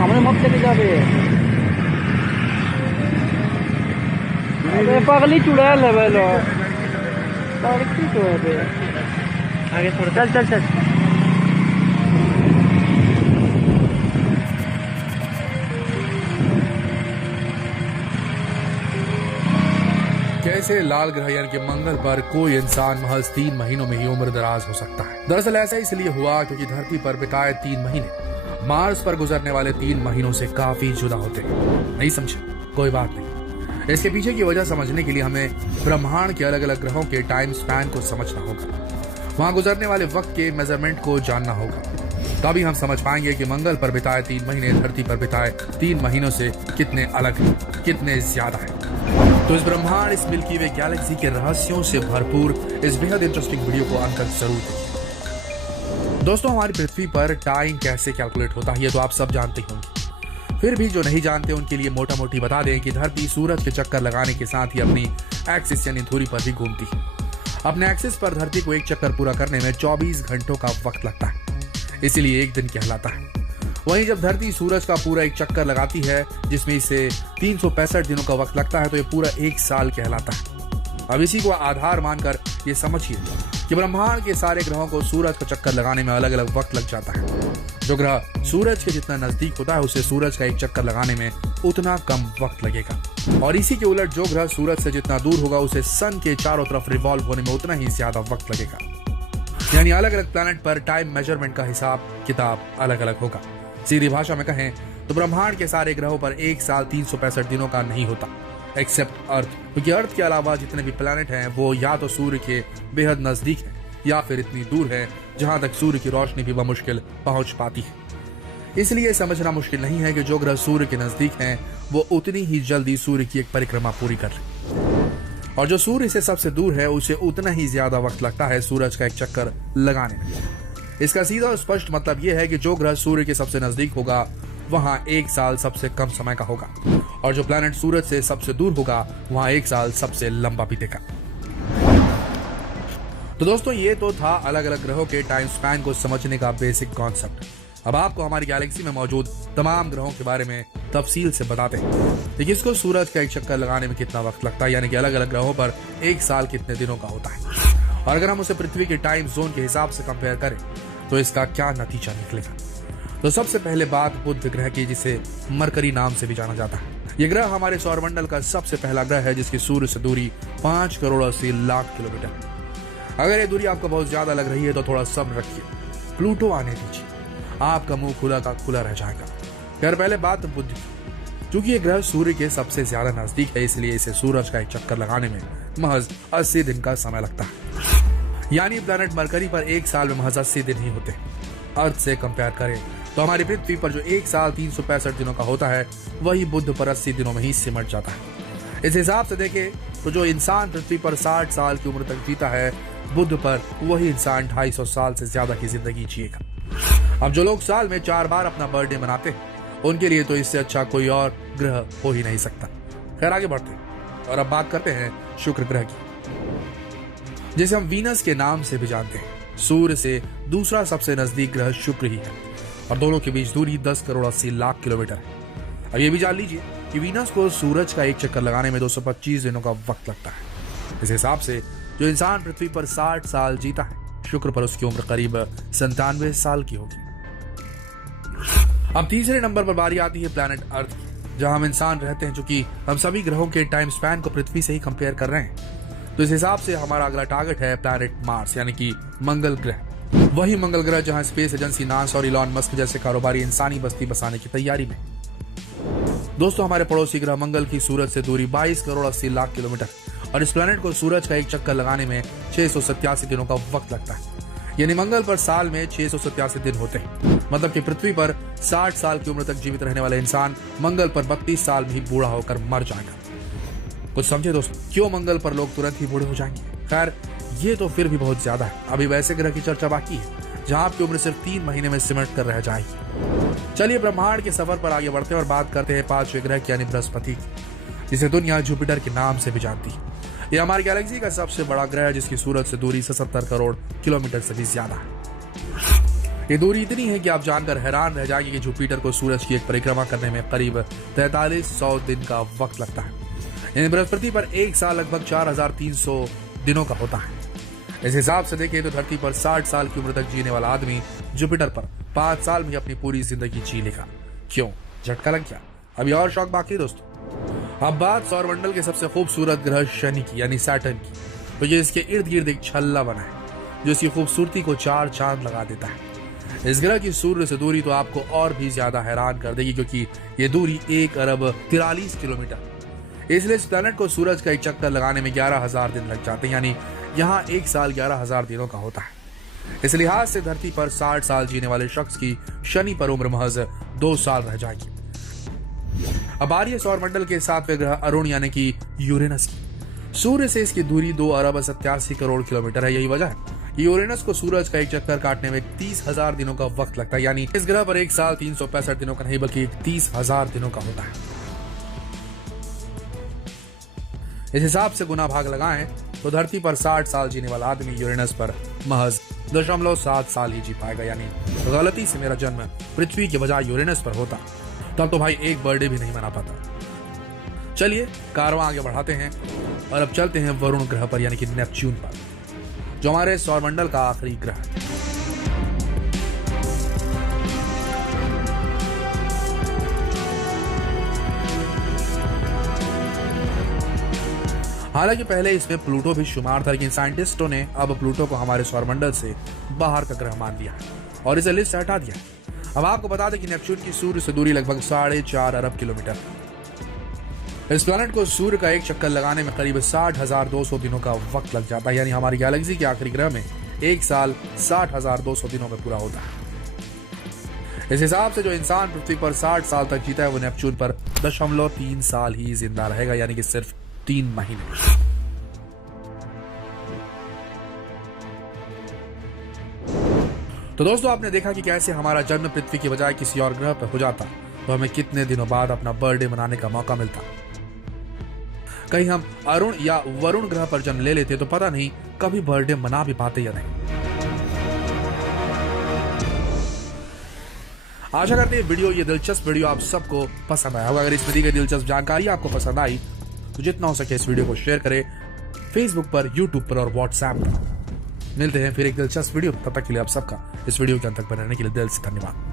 हमने मत चले जावे अबे पगली चुड़ैल लेवल लड़की तो है बे आगे थोड़ा चल चल चल कैसे लाल ग्रह यानी कि मंगल पर कोई इंसान महज 3 महीनों में ही उम्र दराज हो सकता है। दरअसल ऐसा इसलिए हुआ क्योंकि धरती पर बिताए 3 महीने मार्स पर गुजरने वाले 3 महीनों से काफी जुदा होते हैं। नहीं समझे? कोई बात नहीं। इसके पीछे की वजह समझने के लिए हमें ब्रह्मांड के अलग अलग ग्रहों के टाइम स्पैन को समझना होगा, वहां गुजरने वाले वक्त के मेजरमेंट को जानना होगा। तभी हम समझ पाएंगे कि मंगल पर बिताए 3 महीने धरती पर बिताए 3 महीनों से कितने अलग हैं, कितने ज्यादा हैं। तो इस ब्रह्मांड, इस मिल्की वे गैलेक्सी के रहस्यों से भरपूर इस बेहद इंटरेस्टिंग वीडियो को अंत तक जरूर देखिए। दोस्तों, हमारी पृथ्वी पर टाइम कैसे कैलकुलेट होता है ये तो आप सब जानते होंगे। फिर भी जो नहीं जानते उनके लिए मोटा मोटी बता दें कि धरती सूरज के चक्कर लगाने के साथ ही अपनी एक्सिस यानी धुरी पर भी घूमती है। अपने एक्सिस पर धरती को एक चक्कर पूरा करने में 24 घंटों का वक्त लगता है, इसीलिए एक दिन कहलाता है। वहीं जब धरती सूरज का पूरा एक चक्कर लगाती है जिसमें इसे 365 दिनों का वक्त लगता है तो ये पूरा 1 साल कहलाता है। अब इसी को आधार मानकर ये समझिए कि ब्रह्मांड के सारे ग्रहों को सूरज का चक्कर लगाने में अलग अलग वक्त लग जाता है। जो ग्रह सूरज के जितना नजदीक होता है उसे सूरज का एक चक्कर लगाने में उतना कम वक्त लगेगा, और इसी के उलट जो ग्रह सूरज से जितना दूर होगा उसे सन के चारों तरफ रिवॉल्व होने में उतना ही ज्यादा वक्त लगेगा। यानी अलग अलग प्लैनेट पर टाइम मेजरमेंट का हिसाब किताब अलग अलग होगा। सीधी भाषा में कहें तो ब्रह्मांड के सारे ग्रहों पर 1 साल 365 दिनों का नहीं होता, एक्सेप्ट अर्थ, क्योंकि अर्थ के अलावा जितने भी प्लैनेट हैं वो या तो सूर्य के बेहद नजदीक हैं या फिर इतनी दूर है जहां तक सूर्य की रोशनी भी बमुश्किल पहुंच पाती है। इसलिए समझना मुश्किल नहीं है कि जो ग्रह सूर्य के नजदीक हैं वो उतनी ही जल्दी सूर्य की एक परिक्रमा पूरी कर लें, और जो सूर्य से सबसे दूर है उसे उतना ही ज्यादा वक्त लगता है सूरज का एक चक्कर लगाने में। इसका सीधा और स्पष्ट मतलब यह है कि जो ग्रह सूर्य के सबसे नजदीक होगा वहां 1 साल सबसे कम समय का होगा, और जो प्लैनेट सूरज से सबसे दूर होगा वहां 1 साल सबसे लंबा बीतेगा। तो दोस्तों, ये तो था अलग अलग ग्रहों के टाइम स्पैन को समझने का बेसिक कॉन्सेप्ट। अब आपको हमारी गैलेक्सी में मौजूद तमाम ग्रहों के बारे में तफसील से बताते हैं कि किसको सूरज का एक चक्कर लगाने में कितना वक्त लगता है, यानी कि अलग अलग ग्रहों पर 1 साल कितने दिनों का होता है, और अगर हम उसे पृथ्वी के टाइम जोन के हिसाब से कंपेयर करें तो इसका क्या नतीजा निकलेगा। तो सबसे पहले बात बुध ग्रह की, जिसे मरकरी नाम से भी जाना जाता है। यह ग्रह हमारे सौरमंडल का सबसे पहला ग्रह है जिसकी सूर्य से दूरी 5 करोड़ 80 लाख किलोमीटर है। अगर ये दूरी आपको बहुत ज्यादा लग रही है तो थोड़ा सब्र रखिए, प्लूटो आने दीजिए, आपका मुंह खुला का खुला रह जाएगा। खैर, पहले बात बुध की। क्योंकि ये ग्रह सूर्य के सबसे ज्यादा नजदीक है इसलिए इसे सूरज का एक चक्कर लगाने में महज 80 दिन का समय लगता है। यानी प्लैनेट मरकरी पर 1 साल में महज 80 दिन ही होते हैं। अर्थ से कंपेयर करें तो हमारी पृथ्वी पर जो 1 साल 365 दिनों का होता है वही बुध पर 80 दिनों में ही सिमट जाता है। इस हिसाब से देखें तो जो इंसान पृथ्वी पर 60 साल की उम्र तक जीता है, बुध पर वही इंसान 250 साल से ज्यादा की जिंदगी जिएगा। अब जो लोग साल में 4 बार अपना बर्थडे मनाते हैं उनके लिए तो इससे अच्छा कोई और ग्रह हो ही नहीं सकता। खैर, आगे बढ़ते हैं और अब बात करते हैं शुक्र ग्रह की, जिसे हम वीनस के नाम से भी जानते हैं। सूर्य से दूसरा सबसे नजदीक ग्रह शुक्र ही है और दोनों के बीच दूरी 10 करोड़ 80 लाख किलोमीटर है। अब ये भी जान लीजिए कि वीनस को सूरज का एक चक्कर लगाने में 225 दिनों का वक्त लगता है। इस हिसाब से जो इंसान पृथ्वी पर 60 साल जीता है, शुक्र पर उसकी उम्र करीब 97 साल की होगी। अब तीसरे नंबर पर बारी आती है प्लैनेट अर्थ की, जहां हम इंसान रहते हैं। चूंकि हम सभी ग्रहों के टाइम स्पैन को पृथ्वी से ही कंपेयर कर रहे हैं तो इस हिसाब से हमारा अगला टारगेट है प्लैनेट मार्स यानी कि मंगल ग्रह। वही मंगल ग्रह जहां स्पेस एजेंसी नासा और इलॉन मस्क जैसे कारोबारी इंसानी बस्ती बसाने की तैयारी में। दोस्तों, हमारे पड़ोसी ग्रह मंगल की सूरज से दूरी 22 करोड़ 80 लाख किलोमीटर और इस प्लैनेट को सूरज का एक चक्कर लगाने में 687 दिनों का वक्त लगता है। यानी मंगल पर साल में 687 दिन होते हैं। मतलब कि पृथ्वी पर 60 साल की उम्र तक जीवित रहने वाला इंसान मंगल पर 32 साल में ही बूढ़ा होकर मर जाएगा। कुछ समझे दोस्तों, क्यों मंगल पर लोग तुरंत ही बूढ़े हो जाएंगे? खैर, ये तो फिर भी बहुत ज्यादा है। अभी वैसे ग्रह की चर्चा बाकी है जहां आपकी उम्र सिर्फ 3 महीने में सिमट कर रह जाएगी। चलिए ब्रह्मांड के सफर पर आगे बढ़ते हैं और बात करते हैं 5वें ग्रह यानी बृहस्पति की, जिसे दुनिया जुपिटर के नाम से भी जानती है। यह हमारी गैलेक्सी का सबसे बड़ा ग्रह है जिसकी सूरज से दूरी 77 करोड़ किलोमीटर से भी ज्यादा है। ये दूरी इतनी है कि आप जानकर हैरान रह जाएंगे कि जुपिटर को सूरज की एक परिक्रमा करने में करीब 4300 दिन का वक्त लगता है। यानी बृहस्पति पर एक साल लगभग 4300 दिनों का होता है। इस हिसाब से देखें तो धरती पर 60 साल की उम्र तक जीने वाला आदमी जुपिटर पर 5 साल में अपनी पूरी जिंदगी जी लेगा। क्यों? झटका लग गया? अभी और शौक बाकी दोस्तों। अब बात सौरमंडल के सबसे खूबसूरत ग्रह शनि की यानी सैटर्न की, तो ये इसके इर्द गिर्द एक छल्ला बना है जो इसकी खूबसूरती को 4 चांद लगा देता है। इस ग्रह की सूर्य से दूरी तो आपको और भी ज्यादा हैरान कर देगी, क्योंकि ये दूरी 1 अरब 43 किलोमीटर। इसलिए इस प्लैनेट को सूरज का एक चक्कर लगाने में 11,000 दिन लग जाते हैं, यानी यहाँ एक साल 11,000 दिनों का होता है। इस लिहाज से धरती पर 60 साल जीने वाले शख्स की शनि पर उम्र महज 2 साल रह जाएगी। अब आ रही है सौरमंडल के 7वें ग्रह अरुण यानी कि यूरेनस की। सूर्य से इसकी दूरी 2 अरब 87 करोड़ किलोमीटर है। यही वजह है यूरेनस को सूरज का एक चक्कर काटने में 30,000 दिनों का वक्त लगता है। यानी इस ग्रह पर एक साल 365 दिनों का नहीं बल्कि 30,000 दिनों का होता है। इस हिसाब से गुना भाग लगाएं तो धरती पर 60 साल जीने वाला आदमी यूरेनस पर महज 0.7 साल ही जी पाएगा। यानी गलती से मेरा जन्म पृथ्वी के बजाय यूरेनस पर होता तब तो भाई एक बर्थडे भी नहीं मना पाता। चलिए कारवां आगे बढ़ाते हैं और अब चलते हैं वरुण ग्रह पर यानी कि नेपच्यून पर, जो हमारे सौरमंडल का आखिरी ग्रह है। हालांकि पहले इसमें प्लूटो भी शुमार था, लेकिन साइंटिस्टों ने अब प्लूटो को हमारे सौरमंडल से बाहर का ग्रह मान लिया है और इसे लिस्ट से हटा दिया है। अब आपको बता दें कि नेपच्यून की सूर्य से दूरी लगभग 4.5 अरब किलोमीटर है। इस प्लैनेट को सूर्य का एक चक्कर लगाने में करीब 60,200 दिनों का वक्त लग जाता है। यानी हमारी गैलेक्सी के आखिरी ग्रह में एक साल 60,200 दिनों में पूरा होता है। इस हिसाब से जो इंसान पृथ्वी पर 60 साल तक जीता है वो नेपच्यून पर 0.3 साल ही जिंदा रहेगा, यानी कि सिर्फ 3 महीने। तो दोस्तों आपने देखा कि कैसे हमारा जन्म पृथ्वी की बजाय किसी और ग्रह पर हो जाता तो हमें कितने दिनों बाद अपना बर्थडे मनाने का मौका मिलता। कहीं हम अरुण या वरुण ग्रह पर जन्म ले लेते तो पता नहीं कभी बर्थडे मना भी पाते या नहीं। आशा करते हैं ये दिलचस्प वीडियो आप सबको पसंद आया होगा। अगर इसमें दी गई दिलचस्प जानकारी आपको पसंद आई तो जितना हो सके इस वीडियो को शेयर करें फेसबुक पर, यूट्यूब पर और व्हाट्सएप पर। मिलते हैं फिर एक दिलचस्प वीडियो, तब तक के लिए आप सबका इस वीडियो के अंत तक बने रहने के लिए दिल से धन्यवाद।